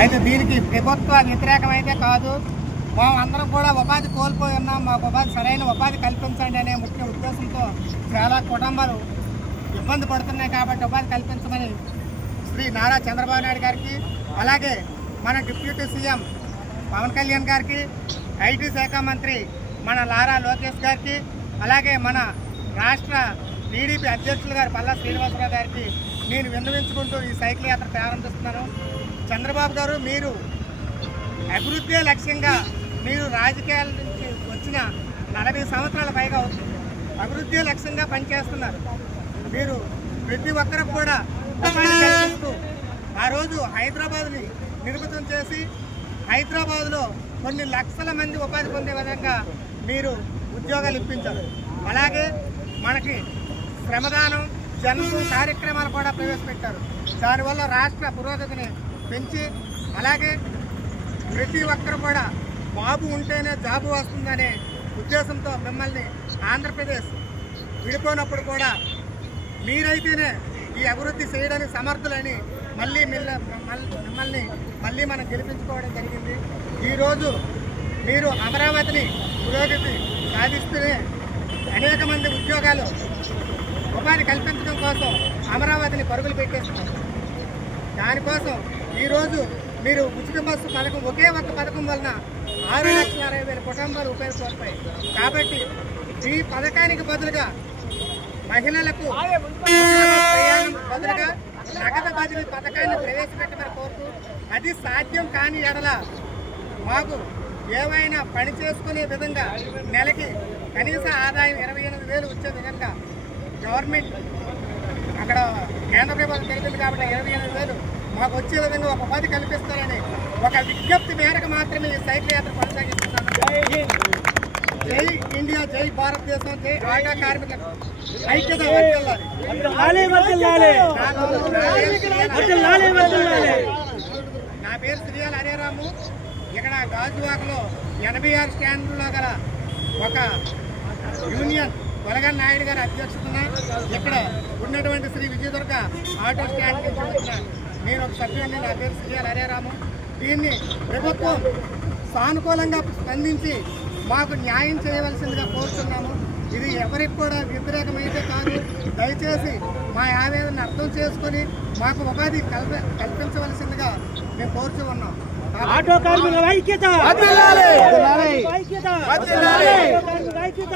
అయితే దీనికి ప్రభుత్వ వ్యతిరేకమైతే కాదు, అందరం కూడా ఉపాధి కోల్పోయి ఉన్నాం, మాకు ఉపాధి సరైన ఉపాధి కల్పించండి అనే ముఖ్య ఉద్దేశంతో చాలా కుటుంబాలు ఇబ్బంది పడుతున్నాయి. కాబట్టి ఉపాధి కల్పించమని శ్రీ నారా చంద్రబాబు నాయుడు గారికి, అలాగే మన డిప్యూటీ సీఎం పవన్ కళ్యాణ్ గారికి, ఐటీ శాఖ మంత్రి మన నారా లోకేష్ గారికి, అలాగే మన రాష్ట్ర టీడీపీ అధ్యక్షులు గారు పల్లా శ్రీనివాసరావు గారికి నేను విన్నవించుకుంటూ ఈ సైకిల్ యాత్ర ప్రారంభిస్తున్నాను. చంద్రబాబు గారు, మీరు అభివృద్ధి లక్ష్యంగా మీరు రాజకీయాల నుంచి వచ్చిన 40 సంవత్సరాల పైగా అవుతుంది. అభివృద్ధి లక్ష్యంగా పనిచేస్తున్నారు. మీరు ప్రతి ఒక్కరికి కూడా ఉపాధి కల్పిస్తూ ఆ రోజు హైదరాబాద్ని నిర్మితం చేసి హైదరాబాద్లో కొన్ని లక్షల మంది ఉపాధి పొందే విధంగా మీరు ఉద్యోగాలు ఇప్పించారు. అలాగే మనకి శ్రమదానం, జన్మ కార్యక్రమాలు కూడా ప్రవేశపెట్టారు. దానివల్ల రాష్ట్ర పురోగతిని పెంచి, అలాగే ప్రతి ఒక్కరు కూడా బాబు ఉంటేనే జాబు వస్తుందనే ఉద్దేశంతో మిమ్మల్ని ఆంధ్రప్రదేశ్ విడిపోయినప్పుడు కూడా మీరైతేనే ఈ అభివృద్ధి చేయడానికి సమర్థులని మిమ్మల్ని మనం గెలిపించుకోవడం జరిగింది. ఈరోజు మీరు అమరావతిని పురోగతి సాధిస్తూనే అనేక మంది ఉద్యోగాలు ఉపాధి కల్పించడం కోసం అమరావతిని పరుగులు పెట్టేస్తున్నారు. దానికోసం ఈరోజు మీరు ఉచిత బస్సు పథకం, ఒకే ఒక్క పథకం వలన 6,60,000 కుటుంబాలు ఉపయోగపడతాయి. కాబట్టి ఈ పథకానికి బదులుగా మహిళలకు బదులుగా నగదు బదిలీ పథకాన్ని ప్రవేశపెట్టమని కోరుతూ, అది సాధ్యం కాని ఎడల మాకు ఏవైనా పని చేసుకునే విధంగా నెలకి కనీస ఆదాయం 28,000 వచ్చే విధంగా గవర్నమెంట్ అక్కడ కేంద్ర ప్రభుత్వం తెలిపింది కాబట్టి 28,000 మాకు వచ్చే విధంగా ఒక ఉపాధి కల్పిస్తారని ఒక విజ్ఞప్తి మేరకు మాత్రమే ఈ సైకిల్ యాత్ర కొనసాగిస్తున్నాను. జై ఇండియా, జై భారతదేశం, జై ఆటో కార్మికులకు ఐక్యత వర్ధిల్లాలి. నా పేరు శ్రీయాల హరేరాము. ఇక్కడ గాజువాకలో 86 స్టాండ్లో గల ఒక యూనియన్ కొలగన్ నాయుడు గారి అధ్యక్షతన ఇక్కడ ఉన్నటువంటి శ్రీ విజయదుర్గ ఆటో స్టాండ్ నుంచి వచ్చిన నేను ఒక సభ్యుడిని. నా పేరు శ్రీయాల హరేరాము. దీన్ని ప్రభుత్వం సానుకూలంగా స్పందించి మాకు న్యాయం చేయవలసిందిగా కోరుతున్నాము. ఇది ఎవరికి కూడా వ్యతిరేకమైతే కాదు. దయచేసి మా ఆవేదనను అర్థం చేసుకొని మాకు ఉపాధి కల్పించవలసిందిగా మేము కోరుతూ ఉన్నాం. ఆటో కార్మికుల ఐక్యత ఐక్యత ఐక్యత.